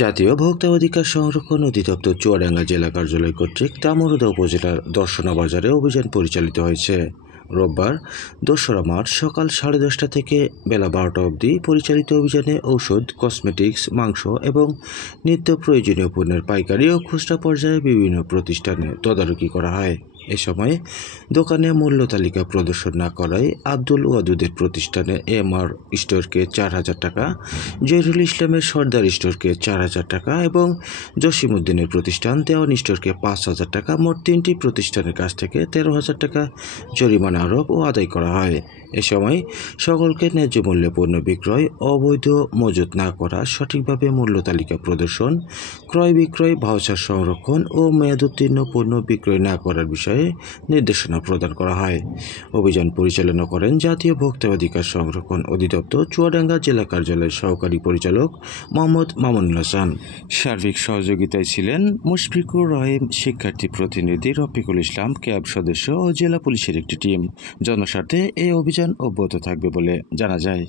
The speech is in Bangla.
জাতীয় ভোক্তা অধিকার সংরক্ষণ অধিদপ্তর চুয়াডাঙ্গা জেলা কার্যালয় কর্তৃক দামোদর উপজেলার দর্শনা বাজারে অভিযান পরিচালিত হয়েছে। রোববার ২রা মার্চ সকাল 10:30 থেকে বেলা 12টা অবধি পরিচালিত অভিযানে ঔষধ, কসমেটিক্স, মাংস এবং নিত্য প্রয়োজনীয় পণ্যের পাইকারি ও খুচরা পর্যায়ে বিভিন্ন প্রতিষ্ঠানে তদারকি করা হয়। এ সময় দোকানে মূল্য তালিকা প্রদর্শন না করায় আব্দুল ওয়াদুদের প্রতিষ্ঠানে এমআর স্টোরকে 4,000 টাকা, জহিরুল ইসলামের সর্দার স্টোরকে 4,000 টাকা এবং জসিমউদ্দিনের প্রতিষ্ঠান দেওয়ান স্টোরকে 5,000 টাকা, মোট 3টি প্রতিষ্ঠানের কাছ থেকে 13,000 টাকা জরিমানা আরোপ ও আদায় করা হয়। এ সময় সকলকে ন্যায্য মূল্যে পণ্য বিক্রয়, অবৈধ মজুত না করা, সঠিকভাবে মূল্য তালিকা প্রদর্শন, ক্রয় বিক্রয়, ভাউচার সংরক্ষণ ও মেয়াদোত্তীর্ণ পণ্য বিক্রয় না করার বিষয়ে নির্দেশনা প্রদান করা হয়। অভিযান পরিচালনা করেন জাতীয় ভোক্তা অধিকার সংরক্ষণ অধিদপ্তর চুয়াডাঙ্গা জেলা কার্যালয়ের সহকারী পরিচালক মোহাম্মদ মামুনুল হাসান। সার্বিক সহযোগিতায় ছিলেন মুশফিকুর রহিম, শিক্ষার্থী প্রতিনিধি রফিকুল ইসলাম, ক্যাব সদস্য ও জেলা পুলিশের একটি টিম। জনস্বার্থে এই অভিযান অব্যাহত থাকবে বলে জানা যায়।